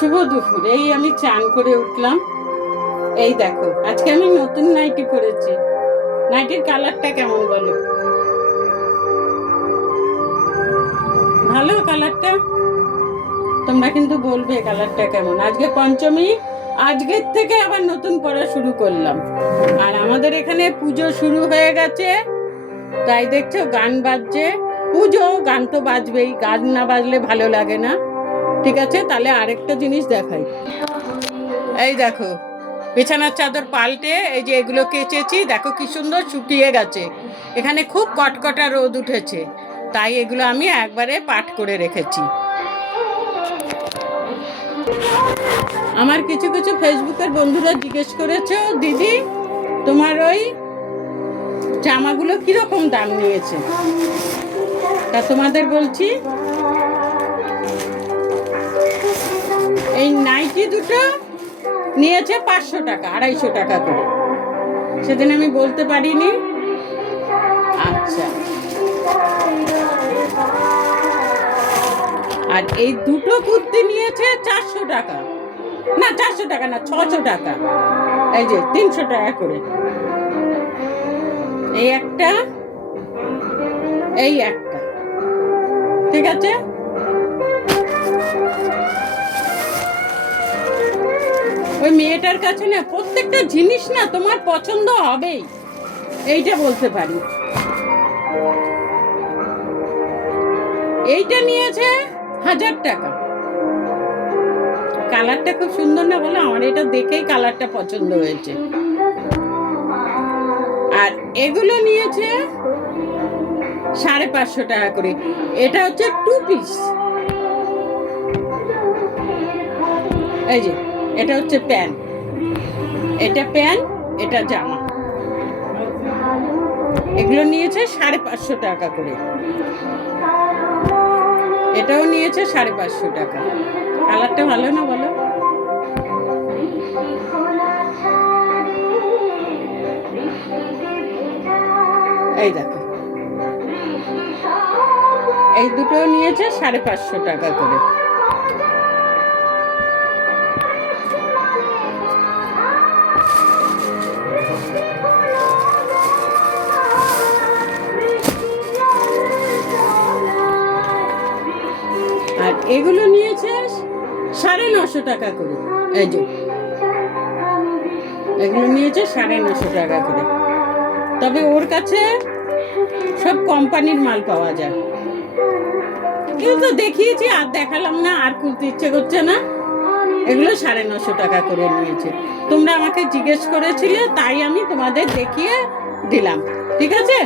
শুভ দুপুর। এই আমি চান করে উঠলাম। এই দেখো, আজকে আমি নতুন নাইটি পরেছি। নাইটির কালারটা কেমন বলো? ভালো কালারটা? তোমরা কিন্তু বলবে কালারটা কেমন। আজকে পঞ্চমী, আজকের থেকে আবার নতুন পড়া শুরু করলাম। আর আমাদের এখানে পুজো শুরু হয়ে গেছে। তাই দেখছ, গান বাজছে। পুজো, গান তো বাজবেই, গান না বাজলে ভালো লাগে না। ঠিক আছে? তাহলে আরেকটা জিনিস দেখাই। এই দেখো, বিছানার চাদর পাল্টে এই যে এগুলো কেচেছি, দেখো কি সুন্দর শুকিয়ে গেছে। এখানে খুব কটকটা রোদ উঠেছে, তাই এগুলো আমি একবারে পাট করে রেখেছি। আমার কিছু কিছু ফেসবুকের বন্ধুরা জিজ্ঞেস করেছে, দিদি, তোমার ওই জামাগুলো কীরকম দাম নিয়েছে? তা তোমাদের বলছি এই নাইটি দুটো নিয়েছে পাঁচশো টাকা, আড়াইশো টাকা করে। সেদিন আমি বলতে পারিনি। আচ্ছা। আর এই দুটো কুর্তি নিয়েছে চারশো টাকা। না, চারশো টাকা না, ছশো টাকা। এই যে, তিনশো টাকা করে। এই একটা এই একটা। ঠিক আছে? ওই মেয়েটার কাছে না প্রত্যেকটা জিনিস না তোমার পছন্দ হবেই। এইটা বলতে পারি। এইটা নিয়েছে হাজার টাকা। কালারটা খুব সুন্দর না বলে? আমার এটা দেখেই কালারটা পছন্দ হয়েছে। আর এগুলো নিয়েছে সাড়ে পাঁচশো টাকা করে। এটা হচ্ছে টু পিস এই যে। এটা হচ্ছে প্যান্ট। এটা প্যান্ট, এটা জামা। এগুলো নিয়েছে সাড়ে পাঁচশো টাকা করে। এটাও নিয়েছে সাড়ে পাঁচশো টাকা। কালারটা ভালো না বলো? এই দেখো। এই দুটো নিয়েছে সাড়ে পাঁচশো টাকা করে। এগুলো নিয়েছে সাড়ে নশো টাকা করে। এগুলো নিয়েছে সাড়ে নশো টাকা করে। তবে ওর কাছে সব কোম্পানির মাল পাওয়া যায়। কিন্তু দেখিয়েছি, আর দেখালাম না, আর খুলতে ইচ্ছে করছে না। এগুলো সাড়ে নশো টাকা করে নিয়েছে। তোমরা আমাকে জিজ্ঞেস করেছিলে, তাই আমি তোমাদের দেখিয়ে দিলাম। ঠিক আছে?